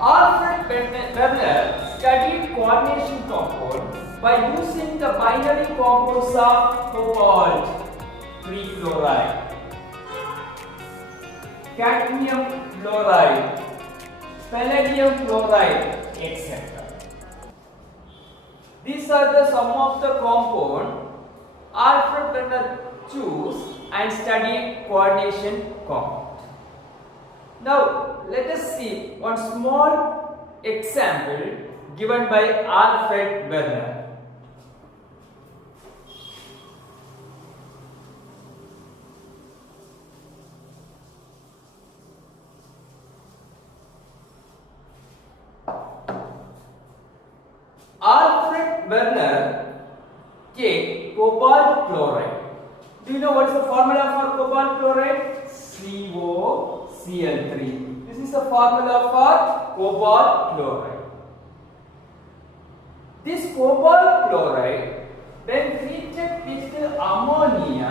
Alfred Werner studied coordination compound by using the binary compounds of cobalt, trichloride, cadmium chloride, palladium chloride, etc. These are the some of the compound Alfred Werner chose and studied coordination compound. Now let us see one small example given by Alfred Werner. Alfred Werner take cobalt chloride. Do you know what is the formula for cobalt chloride? COCl3. This is the formula for cobalt chloride. This cobalt chloride, when treated with ammonia,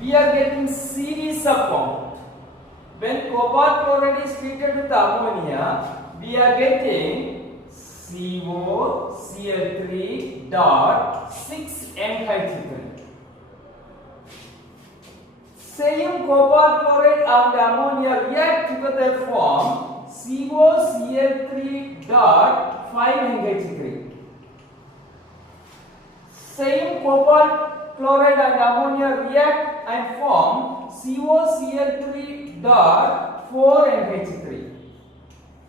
we are getting series of compound. When cobalt chloride is treated with ammonia, we are getting COCl3 dot 6NH3. Same cobalt chloride and ammonia react together form COCl3 dot 5NH3. Same cobalt chloride and ammonia react and form COCl3 dot 4NH3.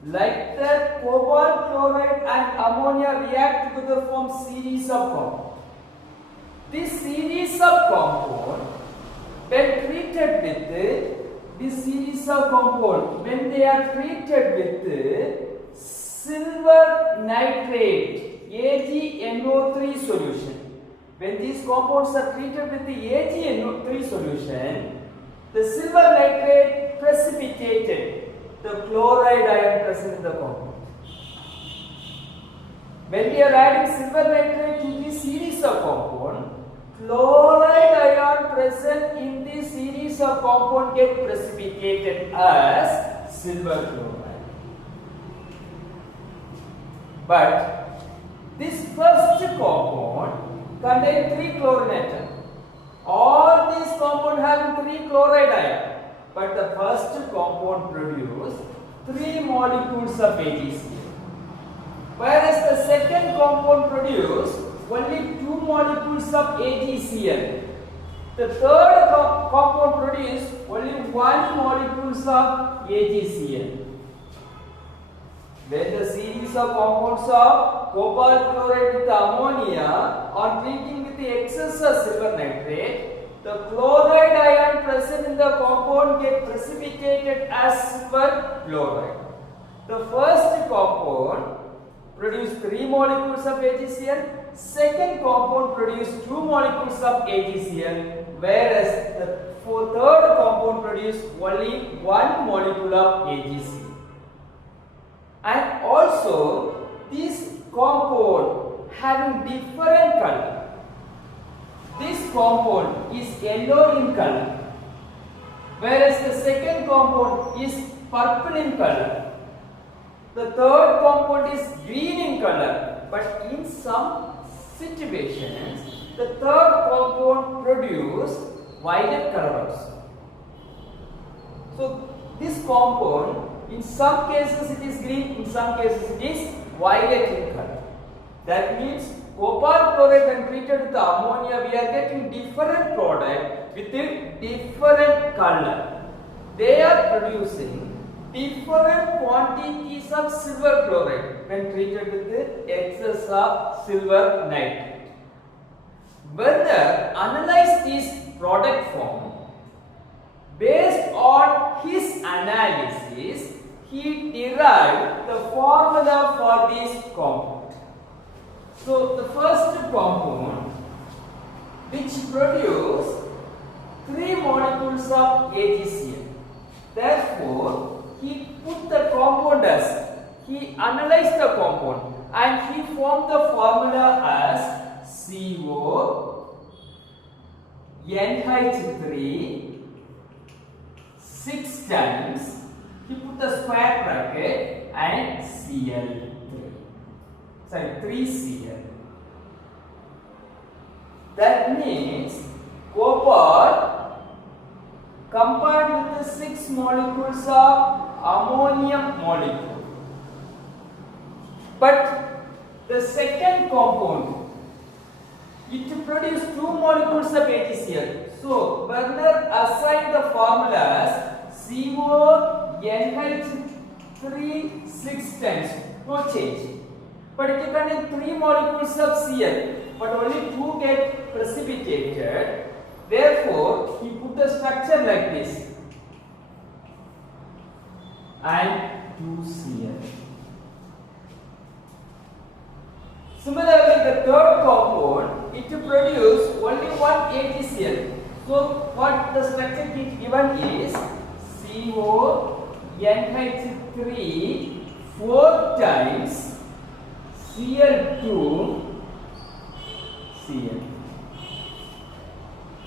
Like that, cobalt chloride and ammonia react together form series of compound. This series of compound, when treated with this series of compound, when they are treated with silver nitrate AgNO3 solution, when these compounds are treated with the AgNO3 solution, the silver nitrate precipitated the chloride ion present in the compound. When we are adding silver nitrate to this series of compound, chloride ion present in this series of compound get precipitated as silver chloride. But this first compound contains 3 chlorine atoms. All these compounds have 3 chloride ions. But the first compound produces 3 molecules of AgCl. Whereas the second compound produces only 2 molecules of AgCl. The third compound produces only 1 molecule of AgCl. When the series of compounds of cobalt chloride with ammonia are treating with the excess of silver nitrate, the chloride ion present in the compound get precipitated as silver chloride. The first compound produces 3 molecules of AgCl. Second compound produces 2 molecules of AgCl, whereas the third compound produces only 1 molecule of AgCl. And also, this compound having different color. This compound is yellow in color, whereas the second compound is purple in color. The third compound is green in color, but in some situations, the third compound produces violet color also. So, this compound, in some cases it is green, in some cases it is violet in color. That means cobalt chloride when treated with ammonia, we are getting different product with a different color. They are producing different quantities of silver chloride when treated with the excess of silver nitrate. Werner analyzed this product form. Based on his analysis, he derived the formula for this compound. So, the first compound which produces 3 molecules of AgCl. Therefore, he put the compound as, he analyzed the compound and he formed the formula as CO NH3 6 times, he put the square bracket and Cl3. Sorry, 3Cl. That means copper combined with the 6 molecules of ammonium molecule. But the second compound, it produces 2 molecules of AgCl. So Werner assigned the formulas CO, NH3 6 times, no change. But it contains 3 molecules of Cl, but only 2 get precipitated. Therefore, he put the structure like this and 2Cl. Similarly, the third compound, it produces only 1 AgCl. So, what the structure given is CO, NH3 4 times Cl2 Cl.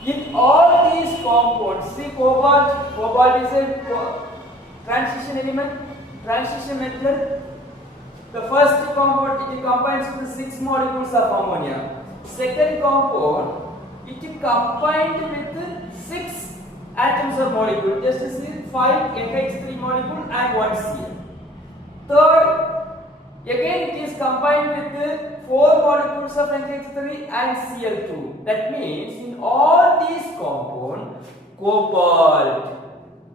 In all these compounds, see cobalt is a transition element, transition method. The first compound, it combines with 6 molecules of ammonia. Second compound, it combined with 6 atoms of molecule. Just see 5 NH3 molecule and 1 Cl. Third, again it is combined with 4 molecules of NH3 and Cl2. That means in all these compounds, cobalt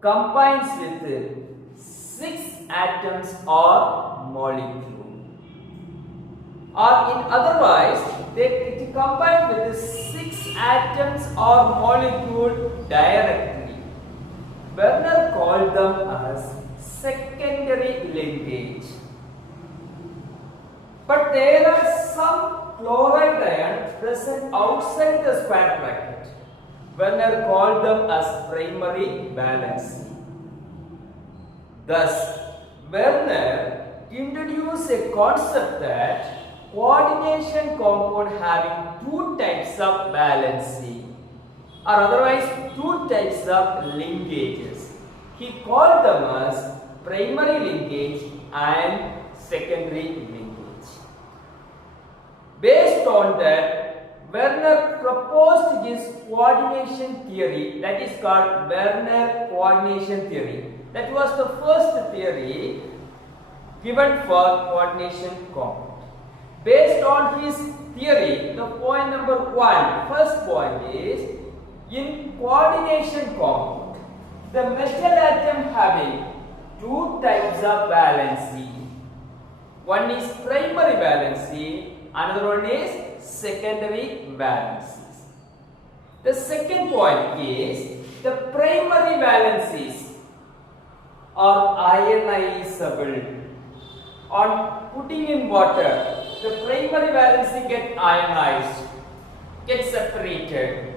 combines with 6 atoms or molecule. Or in otherwise, it combined with 6 atoms or molecule directly. Werner called them as secondary linkage. But there are some chloride ions present outside the square bracket. Werner called them as primary valency. Thus, Werner introduced a concept that coordination compound having 2 types of valency or otherwise 2 types of linkages. He called them as primary linkage and secondary linkage. Based on that, Werner proposed his coordination theory, that is called Werner coordination theory. That was the first theory given for coordination compound. Based on his theory, the point number 1, first point is, in coordination compound, the metal atom having 2 types of valency. One is primary valency, another one is secondary valencies. The second point is, the primary valencies are ionizable. On putting in water, the primary valency get ionized, get separated,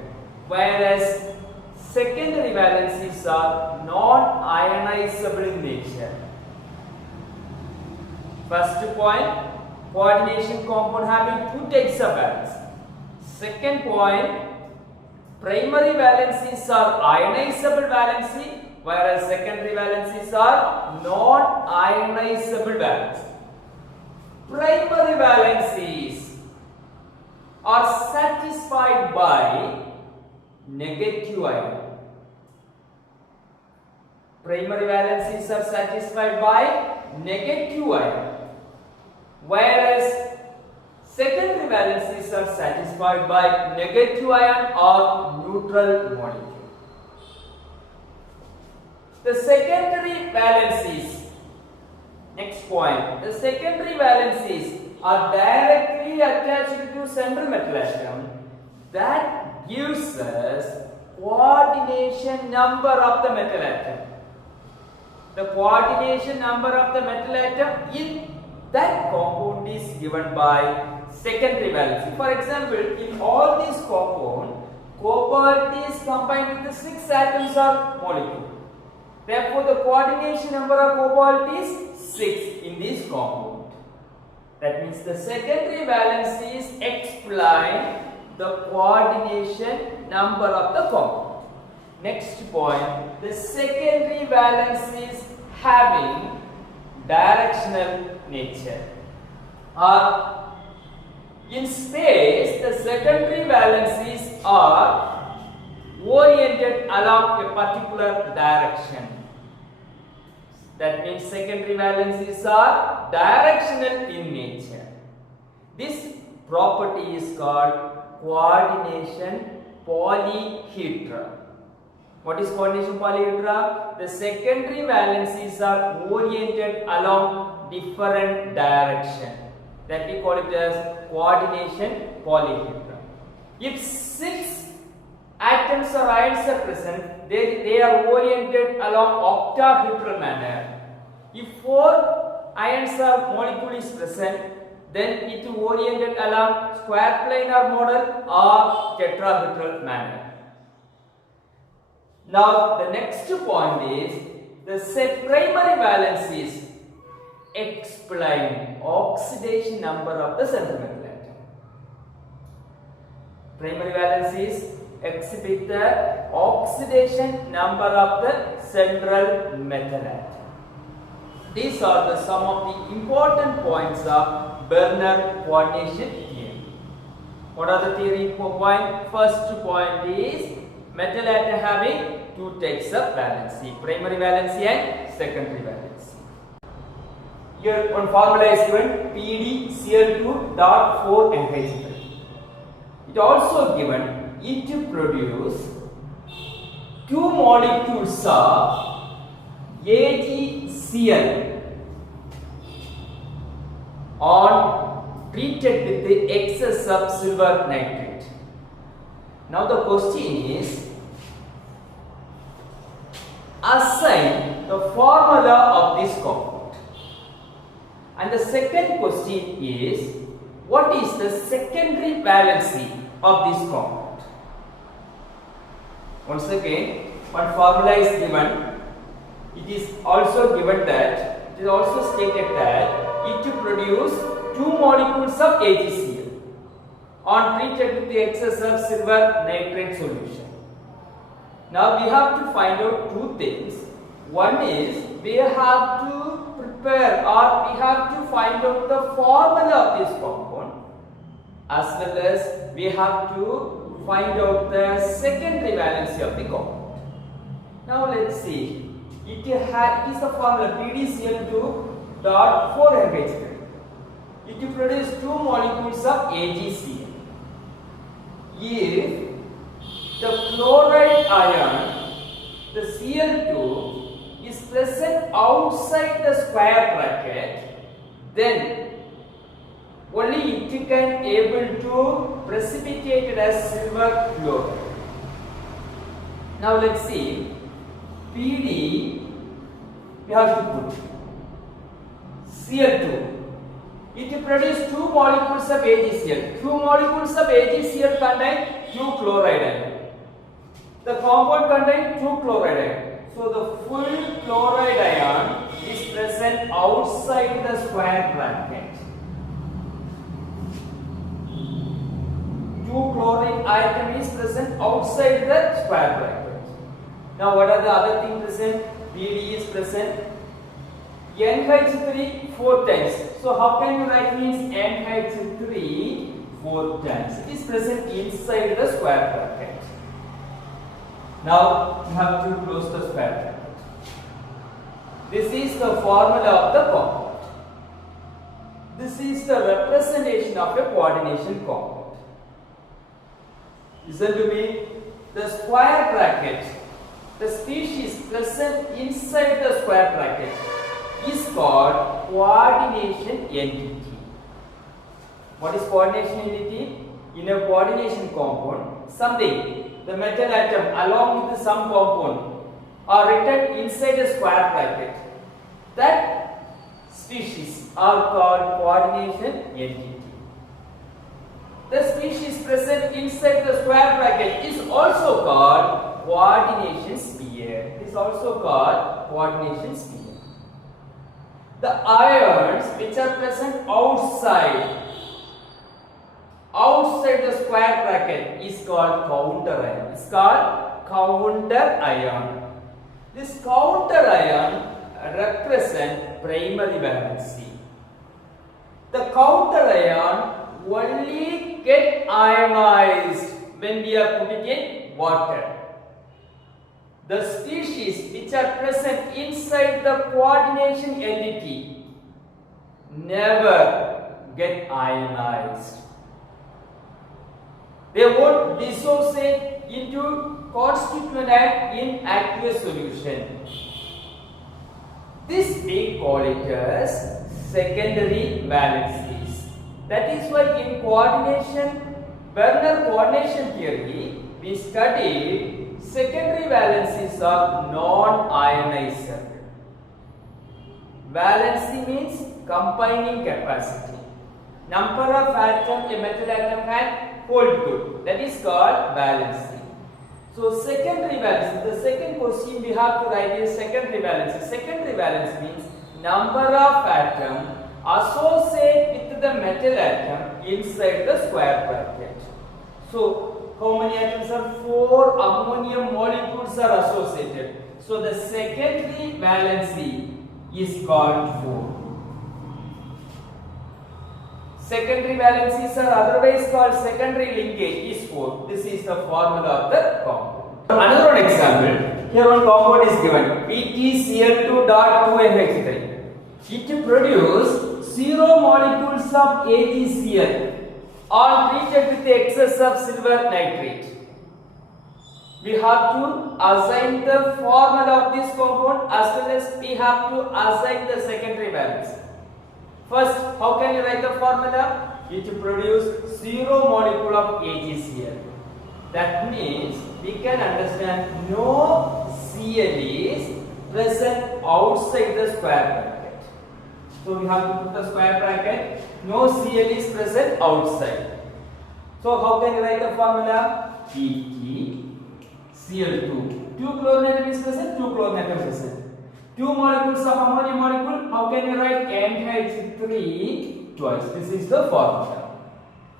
whereas secondary valencies are non-ionizable in nature. First point, coordination compound having 2 types of valence. Second point, primary valencies are ionizable valency, whereas secondary valencies are non-ionizable valency. Primary valencies are satisfied by negative ion. Primary valencies are satisfied by negative ion, whereas secondary valencies are satisfied by negative ion or neutral molecule. The secondary valencies, next point, the secondary valencies are directly attached to central metal atom. That gives us coordination number of the metal atom. The coordination number of the metal atom in that compound is given by secondary valency. For example, in all these compounds, cobalt is combined with the 6 atoms or molecule. Therefore, the coordination number of cobalt is 6 in this compound. That means the secondary valencies explain the coordination number of the compound. Next point, the secondary valencies having directional nature. In space, the secondary valencies are oriented along a particular direction. That means secondary valencies are directional in nature. This property is called coordination polyhedra. What is coordination polyhedra? The secondary valencies are oriented along different direction. That we call it as coordination polyhedra. If 6 atoms or ions are present, they are oriented along octahedral manner. If 4 ions or molecule is present, then it is oriented along square planar model or tetrahedral manner. Now the next point is the primary valencies explain oxidation number of the central metal atom. Primary valencies exhibit the oxidation number of the central metal atom. These are some of the important points of Bernoulli coordination theory. What are the theory points? First point is metal atom having 2 types of valency, primary valency and secondary valency. Here one formula is given, PdCl2.4NH3. It also given it to produce 2 molecules of AgCl on treated with the excess of silver nitrate. Now the question is, assign the formula of this compound. And the second question is, what is the secondary valency of this compound? Once again, one formula is given. It is also given that, it is also stated that it to produce 2 molecules of AgCl on treated with the excess of silver nitrate solution. Now we have to find out 2 things. One is we have to prepare or we have to find out the formula of this compound, as well as we have to find out the secondary valency of the compound. Now let's see. It is the formula PdCl2.4NH3. It will produce 2 molecules of AgCl. If the chloride ion, the Cl2, is present outside the square bracket, then only it can able to precipitate it as silver chloride. Now let's see. Pd, we have to put Cl2. It will produce 2 molecules of AgCl. 2 molecules of AgCl contain 2 chloride ion. The compound contains 2 chloride ion. So the full chloride ion is present outside the square bracket. 2 chloride atom is present outside the square bracket. Now what are the other things present? Pd is present. NH3 4 times. So how can you write means NH3 4 times? It is present inside the square bracket. Now you have to close the square bracket. This is the formula of the compound. This is the representation of a coordination compound. Listen to me. The square bracket, the species present inside the square bracket, is called coordination entity. What is coordination entity? In a coordination compound, something, the metal atom along with some compound are written inside a square bracket. That species are called coordination entity. The species present inside the square bracket is also called coordination sphere. It is also called coordination sphere. The ions which are present outside the square bracket is called counter ion. It's called counter ion. This counter ion represent primary valency. The counter ion only get ionized when we are putting in water. The species which are present inside the coordination entity never get ionized. They won't dissociate into constituent in aqueous solution. This we call it as secondary valencies. That is why in Werner coordination theory, we studied secondary valencies are non-ionizer. Valency means combining capacity. Number of atoms a metal atom can hold good. That is called valency. So secondary valency, the second question we have to write is secondary valency. Secondary valency means number of atoms associate with the metal atom inside the square bracket. So how many atoms are? 4 ammonium molecules are associated. So the secondary valency is called 4. Secondary valencies are otherwise called secondary linkage is 4. This is the formula of the compound. Another one example. Here one compound is given PtCl2.2NH3. It produces 0 molecules of AgCl are treated with the excess of silver nitrate. We have to assign the formula of this compound as well as we have to assign the secondary valency. First, how can you write the formula? It produces 0 molecule of AgCl. That means we can understand no Cl is present outside the square bracket. So we have to put the square bracket. No Cl is present outside. So how can you write the formula? PtCl2. 2 chlorine atom is present, 2 chlorine atom present. 2 molecules of ammonium molecule, how can you write NH3 twice? This is the formula.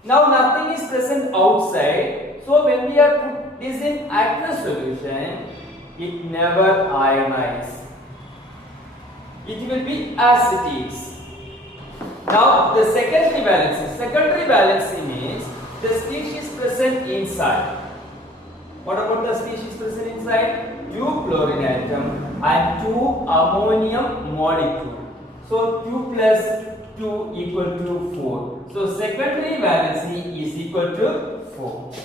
Now nothing is present outside, so when we are put this in aqueous solution, it never ionizes. It will be as it is. Now the secondary valency. Secondary valency means the species present inside. What about the species present inside? 2 chlorine atom and 2 ammonium molecule. So 2 plus 2 equal to 4. So secondary valency is equal to 4.